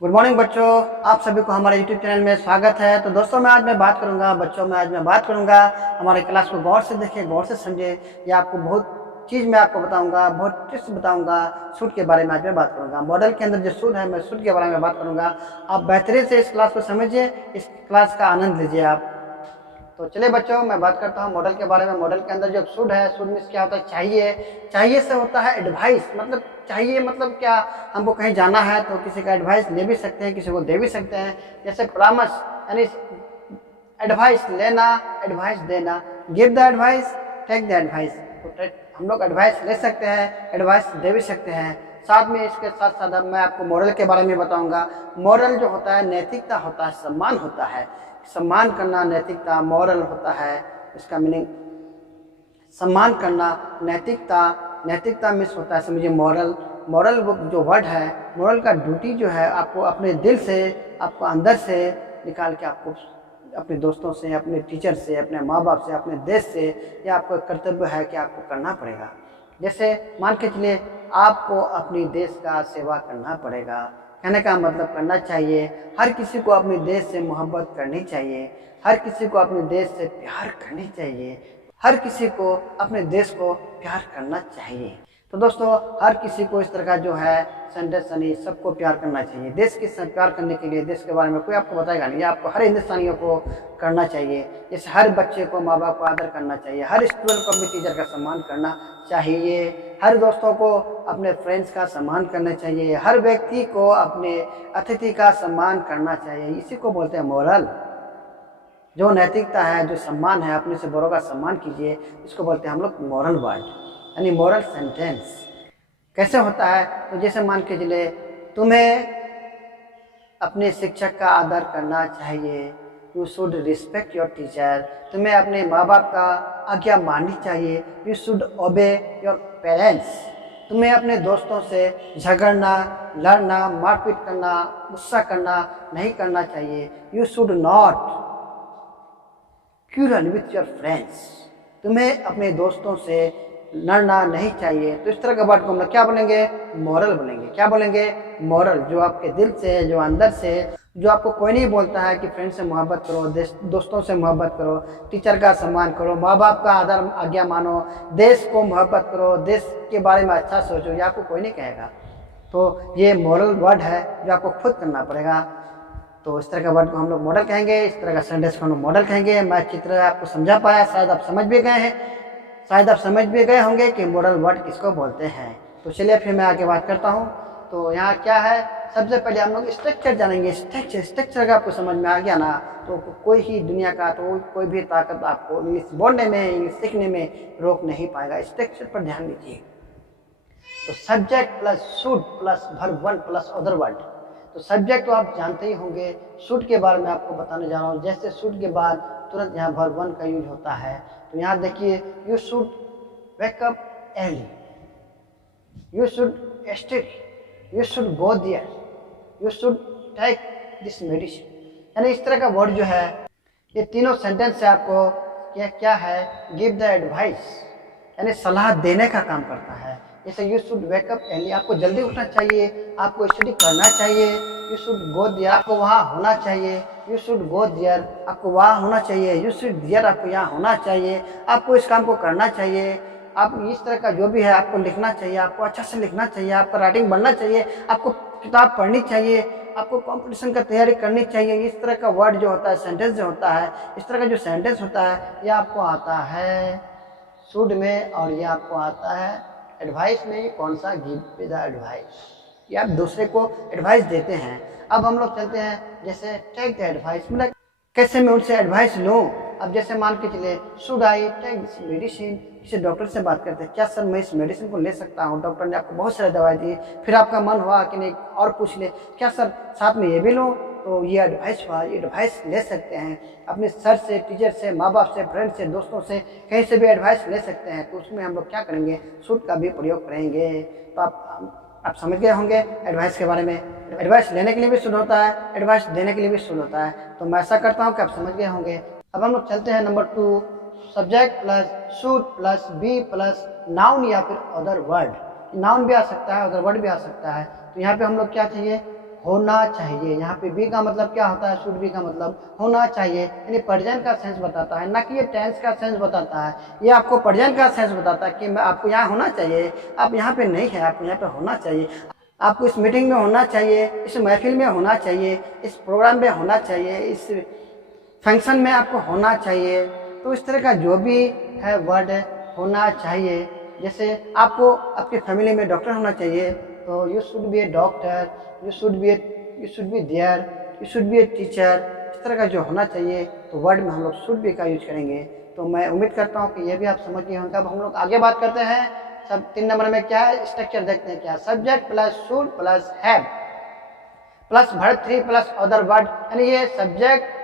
Good morning बच्चों, आप सभी को हमारे यूट्यूब चैनल में स्वागत है। तो दोस्तों मैं आज मैं बात करूंगा हमारे क्लास को गौर से देखें, गौर से समझें। या आपको बहुत चीज़ मैं आपको बताऊंगा, बहुत टिप्स बताऊंगा। सूट के बारे में आज मैं बात करूंगा। मॉडल के अंदर जो सूट है, मैं सूट के बारे में बात करूंगा। आप बेहतरीन से इस क्लास को समझिए, इस क्लास का आनंद लीजिए आप। तो चलिए बच्चों, मैं बात करता हूँ मॉडल के बारे में। मॉडल के अंदर जो शुड है, शुड मीन्स क्या होता है? चाहिए से होता है एडवाइस। मतलब चाहिए मतलब क्या, हमको कहीं जाना है तो किसी का एडवाइस ले भी सकते हैं, किसी को दे भी सकते हैं। जैसे परामर्श यानी एडवाइस लेना, एडवाइस देना। Give the advice, take the advice. तो हम लोग एडवाइस ले सकते हैं, एडवाइस दे भी सकते हैं। साथ में इसके साथ साथ अब मैं आपको मॉरल के बारे में बताऊंगा। मॉरल जो होता है, नैतिकता होता है, सम्मान होता है। सम्मान करना नैतिकता, मॉरल होता है। इसका मीनिंग सम्मान करना, नैतिकता। नैतिकता मिस होता है समझिए मॉरल। मॉरल जो वर्ड है, मॉरल का ड्यूटी जो है, आपको अपने दिल से, आपको अंदर से निकाल के आपको अपने दोस्तों से, अपने टीचर से, अपने माँ बाप से, अपने देश से, यह आपका कर्तव्य है कि आपको करना पड़ेगा। जैसे मान के चलिए, आपको अपनी देश का सेवा करना पड़ेगा। कहने का मतलब करना चाहिए। हर किसी को अपने देश से मोहब्बत करनी चाहिए, हर किसी को अपने देश से प्यार करनी चाहिए, हर किसी को अपने देश को प्यार करना चाहिए। तो दोस्तों, हर किसी को इस तरह का जो है सनी सबको प्यार करना चाहिए। देश के साथ प्यार करने के लिए, देश के बारे में कोई आपको बताएगा नहीं, आपको हर हिंदुस्तानियों को करना चाहिए। जैसे हर बच्चे को माँ बाप को आदर करना चाहिए, हर स्टूडेंट को अपने टीचर का सम्मान करना चाहिए, हर दोस्तों को अपने फ्रेंड्स का सम्मान करना चाहिए, हर व्यक्ति को अपने अतिथि का सम्मान करना चाहिए। इसी को बोलते हैं मोरल। जो नैतिकता है, जो सम्मान है, अपने से बड़ों का सम्मान कीजिए, इसको बोलते हैं हम लोग मॉरल वर्ड, यानी मॉरल सेंटेंस। कैसे होता है? तो जैसे मान के चलिए, तुम्हें अपने शिक्षक का आदर करना चाहिए। You should respect your teacher. तुम्हें अपने माँ बाप का आज्ञा माननी चाहिए। यू शुड ओबे योर पेरेंट्स। तुम्हें अपने दोस्तों से झगड़ना, लड़ना, मारपीट करना, गुस्सा करना नहीं करना चाहिए। You should not crucial with your friends. तुम्हें अपने दोस्तों से लड़ना नहीं चाहिए। तो इस तरह का वर्ड को हम लोग क्या बोलेंगे? मॉरल बोलेंगे। क्या बोलेंगे? मॉरल। जो आपके दिल से, जो अंदर से, जो आपको कोई नहीं बोलता है कि फ्रेंड से मोहब्बत करो, दोस्तों से मोहब्बत करो, टीचर का सम्मान करो, माँ बाप का आदर आज्ञा मानो, देश को मोहब्बत करो, देश के बारे में अच्छा सोचो, ये आपको कोई नहीं कहेगा। तो ये मॉरल वर्ड है जो आपको खुद करना पड़ेगा। तो इस तरह का वर्ड को हम लोग मॉडल कहेंगे, इस तरह का सेंटेंस को हम लोग मॉडल कहेंगे। मैं चित्र आपको समझा पाया, शायद आप समझ भी गए हैं, शायद आप समझ भी गए होंगे कि मॉडल वर्ड किसको बोलते हैं। तो चलिए फिर मैं आगे बात करता हूँ। तो यहाँ क्या है, सबसे पहले हम लोग स्ट्रक्चर जानेंगे। स्ट्रक्चर अगर आपको समझ में आ गया ना, तो कोई ही दुनिया का, तो कोई भी ताकत आपको इंग्लिश बोलने में, इंग्लिश सीखने में रोक नहीं पाएगा। स्ट्रक्चर पर ध्यान दीजिए। तो subject plus should plus verb one plus other word. तो सब्जेक्ट तो आप जानते ही होंगे। शुड के बारे में आपको बताने जा रहा हूँ। जैसे शुड के बाद तुरंत यहाँ वर्ब वन का यूज होता है। तो यहाँ देखिए, you should wake up early, you should study, you should go there, you should take this medicine. यानी इस तरह का वर्ड जो है, ये तीनों सेंटेंस से आपको क्या है? गिव द एडवाइस, यानी सलाह देने का काम करता है। जैसे you should wake up early, आपको जल्दी उठना चाहिए, आपको स्टडी करना चाहिए। यू शुड गो देयर, आपको वहाँ होना चाहिए। यू शुड गो देयर, आपको वहाँ होना चाहिए। यू शुड देयर, आपको यहाँ होना चाहिए। आपको इस काम को करना चाहिए। आप इस तरह का जो भी है आपको लिखना चाहिए, आपको अच्छा से लिखना चाहिए, आपका राइटिंग बनना चाहिए, आपको किताब पढ़नी चाहिए, आपको कंपटीशन का तैयारी करनी चाहिए। इस तरह का वर्ड जो होता है, सेंटेंस जो होता है, इस तरह का जो सेंटेंस होता है, ये आपको आता है शुड में, और ये आपको आता है एडवाइस में। कौन सा? Give the advice. ये आप दूसरे को एडवाइस देते हैं। अब हम लोग चलते हैं, जैसे टेक द एडवाइस, मतलब कैसे मैं उनसे एडवाइस लूँ। अब जैसे मान के चलिए, should I take this medicine. किसी डॉक्टर से बात करते हैं, क्या सर मैं इस मेडिसिन को ले सकता हूँ? डॉक्टर ने आपको बहुत सारी दवाई दी, फिर आपका मन हुआ कि नहीं और पूछ ले, क्या सर साथ में ये भी लूँ? तो ये एडवाइस हुआ, ये एडवाइस ले सकते हैं अपने सर से, टीचर से, माँ बाप से, फ्रेंड से, दोस्तों से, कहीं से भी एडवाइस ले सकते हैं। तो उसमें हम लोग क्या करेंगे? शुड का भी प्रयोग करेंगे। तो आप समझ गए होंगे एडवाइस के बारे में। एडवाइस लेने के लिए भी शुड होता है, एडवाइस देने के लिए भी शुड होता है। तो मैं ऐसा करता हूँ कि आप समझ गए होंगे। अब हम लोग चलते हैं number 2, subject plus should plus be plus noun या फिर अदर वर्ड। नाउन भी आ सकता है, अदर वर्ड भी आ सकता है। तो यहाँ पे हम लोग क्या चाहिए? होना चाहिए। यहाँ पे बी का मतलब क्या होता है, शुड बी का मतलब होना चाहिए, यानी प्रेजेंट का सेंस बताता है, ना कि ये टेंस का सेंस बताता है। ये आपको प्रेजेंट का सेंस बताता है कि मैं आपको यहाँ होना चाहिए, आप यहाँ पे नहीं है, आपको यहाँ पे होना चाहिए, आपको इस मीटिंग में होना चाहिए, इस महफिल में होना चाहिए, इस प्रोग्राम में होना चाहिए, इस फंक्शन में आपको होना चाहिए। तो इस तरह का जो भी है वर्ड होना चाहिए। जैसे आपको आपकी फैमिली में डॉक्टर होना चाहिए, तो you should be a doctor, you should be there, you should be a teacher. इस तरह का जो होना चाहिए तो वर्ड में हम लोग शुड बी का यूज करेंगे। तो मैं उम्मीद करता हूँ कि ये भी आप समझ गए होंगे। अब हम लोग आगे बात करते हैं। सब 3 नंबर में क्या है, स्ट्रक्चर देखते हैं। क्या, subject plus should plus have plus verb 3 plus other word, यानी ये सब्जेक्ट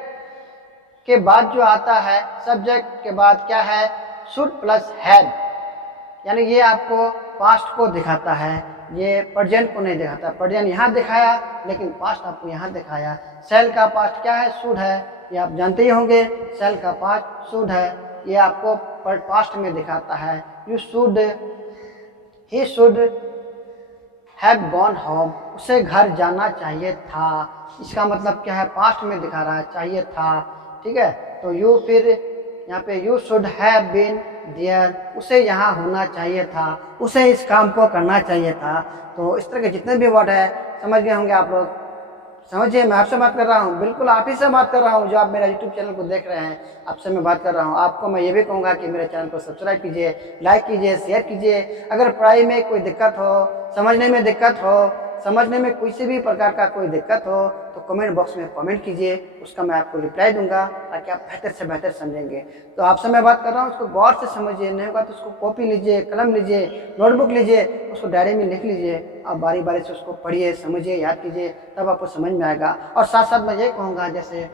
के बाद जो आता है, सब्जेक्ट के बाद क्या है, शुड प्लस हैव, यानी ये आपको पास्ट को दिखाता है, ये प्रेजेंट को नहीं दिखाता। प्रेजेंट यहाँ दिखाया लेकिन पास्ट आपको यहाँ दिखाया। सेल का पास्ट क्या है, शुड है, ये आप जानते ही होंगे। सेल का पास्ट शुड है, ये आपको पास्ट में दिखाता है। You should, he should have gone home, उसे घर जाना चाहिए था। इसका मतलब क्या है, पास्ट में दिखा रहा है, चाहिए था। ठीक है, तो यू फिर यहाँ पे you should have been there, उसे यहाँ होना चाहिए था, उसे इस काम को करना चाहिए था। तो इस तरह के जितने भी वर्ड है समझ गए होंगे आप लोग। समझिए, मैं आपसे बात कर रहा हूँ, बिल्कुल आप ही से बात कर रहा हूँ जो आप मेरा यूट्यूब चैनल को देख रहे हैं, आपसे मैं बात कर रहा हूँ। आपको मैं ये भी कहूँगा कि मेरे चैनल को सब्सक्राइब कीजिए, लाइक कीजिए, शेयर कीजिए। अगर पढ़ाई में कोई दिक्कत हो, समझने में दिक्कत हो, समझने में किसी भी प्रकार का कोई दिक्कत हो तो कमेंट बॉक्स में कमेंट कीजिए, उसका मैं आपको रिप्लाई दूंगा ताकि आप बेहतर से बेहतर समझेंगे। तो आपसे मैं बात कर रहा हूँ, उसको गौर से समझिए, नहीं होगा तो उसको कॉपी लीजिए, कलम लीजिए, नोटबुक लीजिए, उसको डायरी में लिख लीजिए, आप बारी बारी से उसको पढ़िए, समझिए, याद कीजिए, तब आपको समझ में आएगा। और साथ साथ मैं ये कहूँगा, जैसे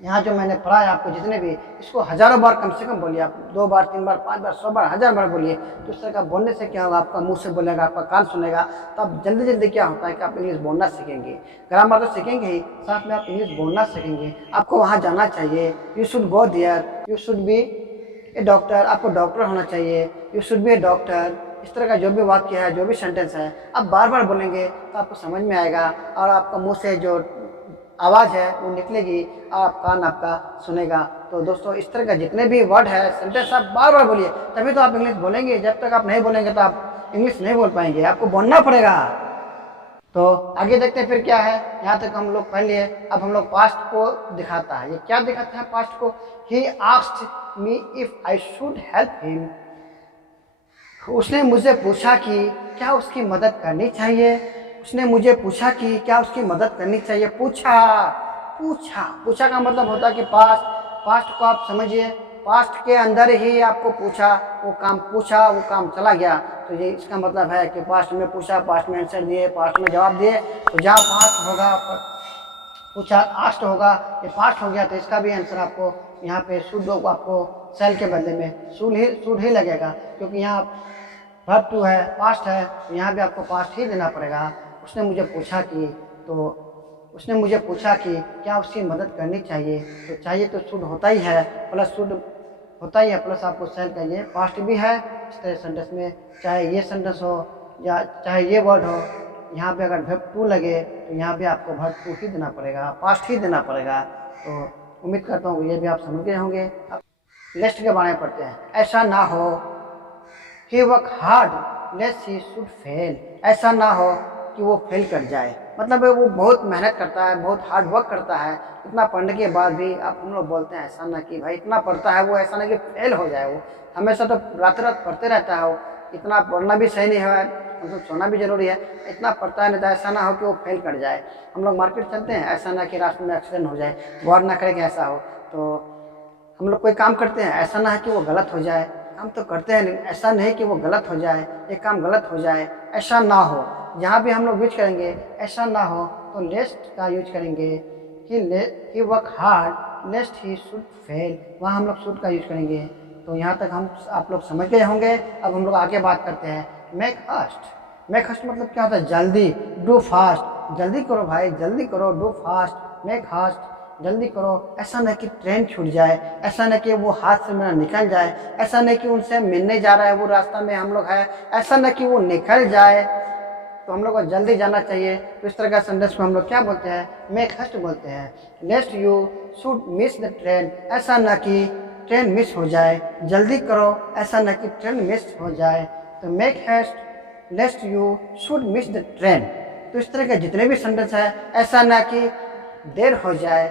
यहाँ जो मैंने पढ़ा है आपको जितने भी, इसको हजारों बार कम से कम बोलिए। आप 2 बार, 3 बार, 5 बार, 100 बार, 1000 बार बोलिए। तो इस तरह का बोलने से क्या होगा, आपका मुंह से बोलेगा, आपका कान सुनेगा, तो आप जल्दी जल्दी क्या होता है कि आप इंग्लिश बोलना सीखेंगे। ग्रामर तो सीखेंगे ही, साथ में आप इंग्लिश बोलना सीखेंगे। आपको वहाँ जाना चाहिए, you should go there, you should be a doctor, आपको डॉक्टर होना चाहिए, you should be a doctor. इस तरह का जो भी वाक्य है, जो भी सेंटेंस है, आप बार बार बोलेंगे तो आपको समझ में आएगा और आपका मुँह से जो आवाज़ है वो निकलेगी और कान आपका सुनेगा। तो दोस्तों, इस तरह का जितने भी वर्ड है, सेंटेंस आप बार बार बोलिए, तभी तो आप इंग्लिश बोलेंगे। जब तक आप नहीं बोलेंगे तो आप इंग्लिश नहीं बोल पाएंगे, आपको बोलना पड़ेगा। तो आगे देखते हैं फिर क्या है। यहाँ तक हम लोग पढ़ लिए, अब हम लोग पास्ट को दिखाता है। ये क्या दिखाता है पास्ट को, he asked me if I should help him, उसने मुझे पूछा कि क्या उसकी मदद करनी चाहिए। उसने मुझे पूछा कि क्या उसकी मदद करनी चाहिए। पूछा, पूछा, पूछा का मतलब होता है कि पास्ट। पास्ट को आप समझिए, पास्ट के अंदर ही आपको पूछा, वो काम पूछा, वो काम चला गया। तो ये इसका मतलब है कि पास्ट में पूछा, पास्ट में आंसर दिए, पास्ट में जवाब दिए। तो जहाँ पास्ट होगा, पूछा आस्ट होगा, ये पास्ट हो गया, तो इसका भी आंसर आपको यहाँ पे शुड आपको सेल के बदले में शुड ही लगेगा, क्योंकि यहाँ वर्ब टू है, पास्ट है, तो यहाँ भी आपको पास्ट ही देना पड़ेगा। उसने मुझे पूछा कि, तो उसने मुझे पूछा कि क्या उसकी मदद करनी चाहिए। तो चाहिए तो शुड होता ही है, प्लस शुड होता ही है, प्लस आपको सेल का ये पास्ट भी है। इस तरह सेंटेंस में चाहे ये सेंटेंस हो या चाहे ये वर्ड हो, यहाँ पे अगर वर्ब टू लगे तो यहाँ भी आपको वर्ब टू ही देना पड़ेगा, पास्ट ही देना पड़ेगा। तो उम्मीद करता हूँ ये भी आप समझ गए होंगे। अब लिस्ट के बारे में पढ़ते हैं। ऐसा ना हो, he work hard lest he should fail, ऐसा ना हो कि वो फेल कर जाए। मतलब वो बहुत मेहनत करता है, बहुत हार्ड वर्क करता है, इतना पढ़ने के बाद भी आप हम लोग बोलते हैं ऐसा ना कि भाई इतना पढ़ता है वो, ऐसा ना कि फेल हो जाए। वो हमेशा तो रात रात पढ़ते रहता है। वो इतना पढ़ना भी सही नहीं है, मतलब सोना भी जरूरी है। इतना पढ़ता है नहीं तो ऐसा ना हो कि वो फेल कर जाए। हम लोग मार्केट चलते हैं, ऐसा ना कि रास्ते में एक्सीडेंट हो जाए, गौर ना करें कि ऐसा हो। तो हम लोग कोई काम करते हैं, ऐसा ना है कि वो गलत हो जाए। काम तो करते हैं, ऐसा नहीं कि वो गलत हो जाए, ये काम गलत हो जाए, ऐसा ना हो। यहाँ भी हम लोग यूज करेंगे ऐसा ना हो, तो लेस्ट का यूज करेंगे। He work hard lest he should fail, वहाँ हम लोग शुड का यूज करेंगे। तो यहाँ तक आप लोग समझ गए होंगे। अब हम लोग आगे बात करते हैं। मेक हास्ट, मेक हास्ट मतलब क्या होता है, जल्दी, डू फास्ट, जल्दी करो भाई, जल्दी करो, डू फास्ट, मेक हास्ट, जल्दी करो। ऐसा नहीं कि ट्रेन छूट जाए, ऐसा नहीं कि वो हाथ से मेरा निकल जाए, ऐसा नहीं कि उनसे मिलने जा रहा है वो रास्ता में हम लोग है, ऐसा नहीं कि वो निकल जाए, तो हम लोग को जल्दी जाना चाहिए। तो इस तरह का सेंटेंस को हम लोग क्या बोलते हैं, मेक हेस्ट बोलते हैं। लेस्ट you should miss the train, ऐसा ना कि ट्रेन मिस हो जाए, जल्दी करो ऐसा ना कि ट्रेन मिस हो जाए। तो make haste lest you should miss the train. तो इस तरह के जितने भी सेंटेंस है, ऐसा ना कि देर हो जाए,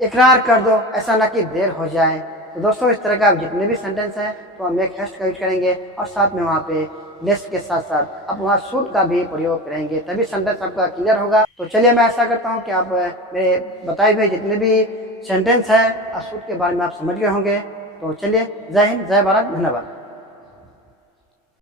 इकरार कर दो ऐसा ना कि देर हो जाए। तो दोस्तों इस तरह का आप जितने भी सेंटेंस हैं तो हम मेक हेस्ट का यूज करेंगे और साथ में वहाँ पे लेस के साथ साथ आप वहाँ शुड का भी प्रयोग करेंगे, तभी सेंटेंस आपका क्लियर होगा। तो चलिए मैं ऐसा करता हूँ कि आप मेरे बताए हुए जितने भी सेंटेंस है शुड के बारे में आप समझ गए होंगे। तो चलिए, जय हिंद, जय भारत, धन्यवाद।